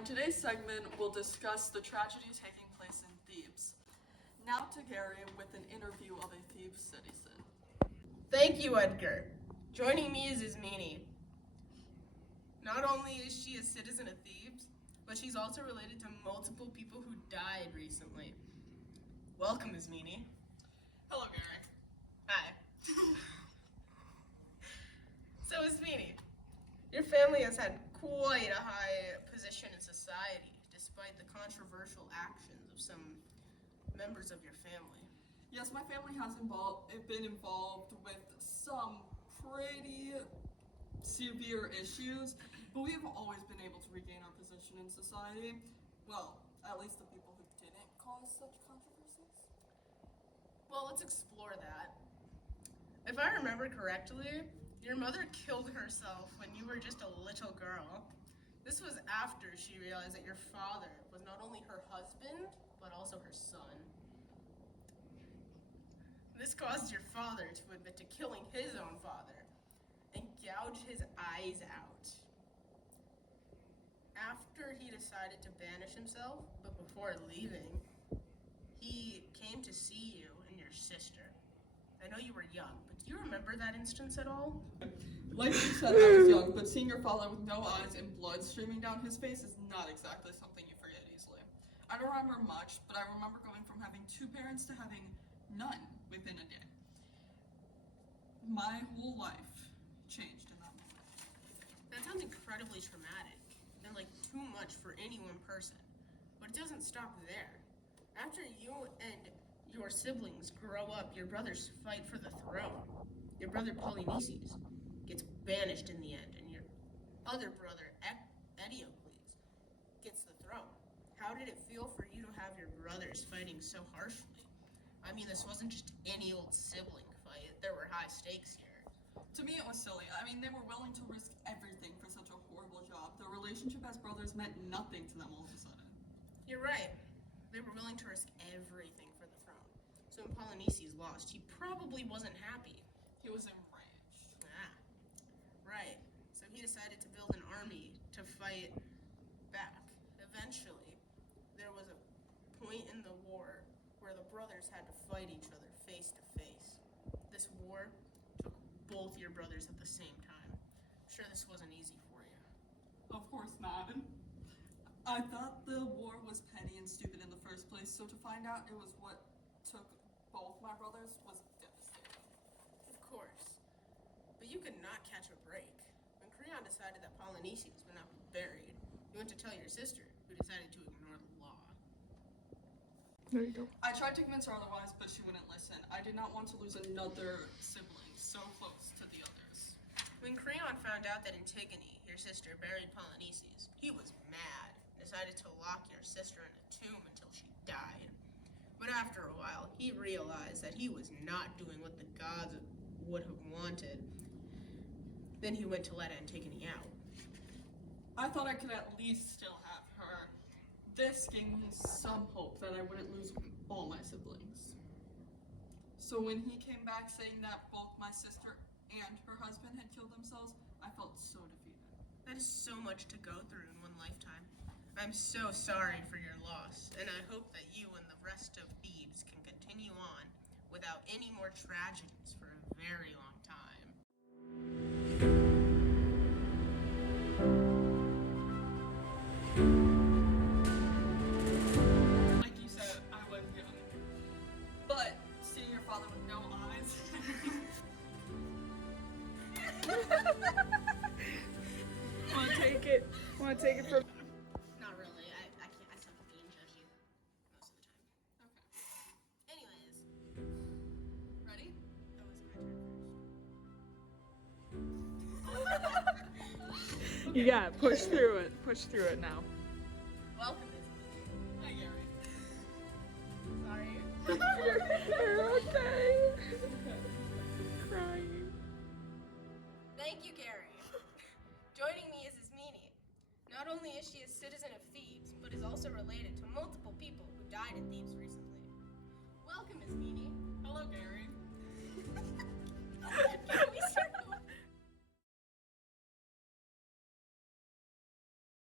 On today's segment, we'll discuss the tragedy taking place in Thebes. Now to Gary with an interview of a Thebes citizen. Thank you, Edgar. Joining me is Ismene. Not only is she a citizen of Thebes, but she's also related to multiple people who died recently. Welcome, Ismene. Hello, Gary. Hi. So, Ismene, your family has had quite a high position in society, despite the controversial actions of some members of your family. Yes, my family has been involved with some pretty severe issues, but we have always been able to regain our position in society. Well, at least the people who didn't cause such controversies. Well, let's explore that. If I remember correctly, your mother killed herself when you were just a little girl. This was after she realized that your father was not only her husband, but also her son. This caused your father to admit to killing his own father and gouge his eyes out. After he decided to banish himself, but before leaving, he came to see you and your sister. I know you were young, but do you remember that instance at all? Like you said, I was young, but seeing your father with no eyes and blood streaming down his face is not exactly something you forget easily. I don't remember much, but I remember going from having two parents to having none within a day. My whole life changed in that moment. That sounds incredibly traumatic and like too much for any one person. But it doesn't stop there. After you and your siblings grow up, your brothers fight for the throne. Your brother Polynices gets banished in the end, and your other brother Oedipus gets the throne. How did it feel for you to have your brothers fighting so harshly? I mean, this wasn't just any old sibling fight. There were high stakes here. To me, it was silly. I mean, they were willing to risk everything for such a horrible job. Their relationship as brothers meant nothing to them all of a sudden. You're right. They were willing to risk everything for the throne. So when Polynices lost, he probably wasn't happy. He was enraged. Ah, right. So he decided to build an army to fight back. Eventually, there was a point in the war where the brothers had to fight each other face to face. This war took both your brothers at the same time. I'm sure this wasn't easy for you. Of course not. I thought the war was petty and stupid in the first place, so to find out it was what took both my brothers was devastating. Of course. But you could not catch a break. When Creon decided that Polynices would not be buried, you went to tell your sister, who decided to ignore the law. There you go. I tried to convince her otherwise, but she wouldn't listen. I did not want to lose another sibling so close to the others. When Creon found out that Antigone, your sister, buried Polynices, he was mad. Decided to lock your sister in a tomb until she died. But after a while, he realized that he was not doing what the gods would have wanted. Then he went to let Antigone out. I thought I could at least still have her. This gave me some hope that I wouldn't lose all my siblings. So when he came back saying that both my sister and her husband had killed themselves, I felt so defeated. That is so much to go through in one lifetime. I'm so sorry for your loss, and I hope that you and the rest of Thebes can continue on without any more tragedies for a very long time. Like you said, I was young. But seeing your father with no eyes. Wanna take it? Wanna take it from? Not really. I suck at being judgy most of the time. Okay. Anyways, Ready? that was my turn first. You got it. Push through it. Push through it now. Welcome, Ismene. Hi, Gary. Sorry. You're okay. Crying. Thank you, Gary. Joining me is Ismene. Not only is she a citizen of Thebes, but is also related to multiple people who died in Thebes recently. Welcome, Ismene. Hello, Gary.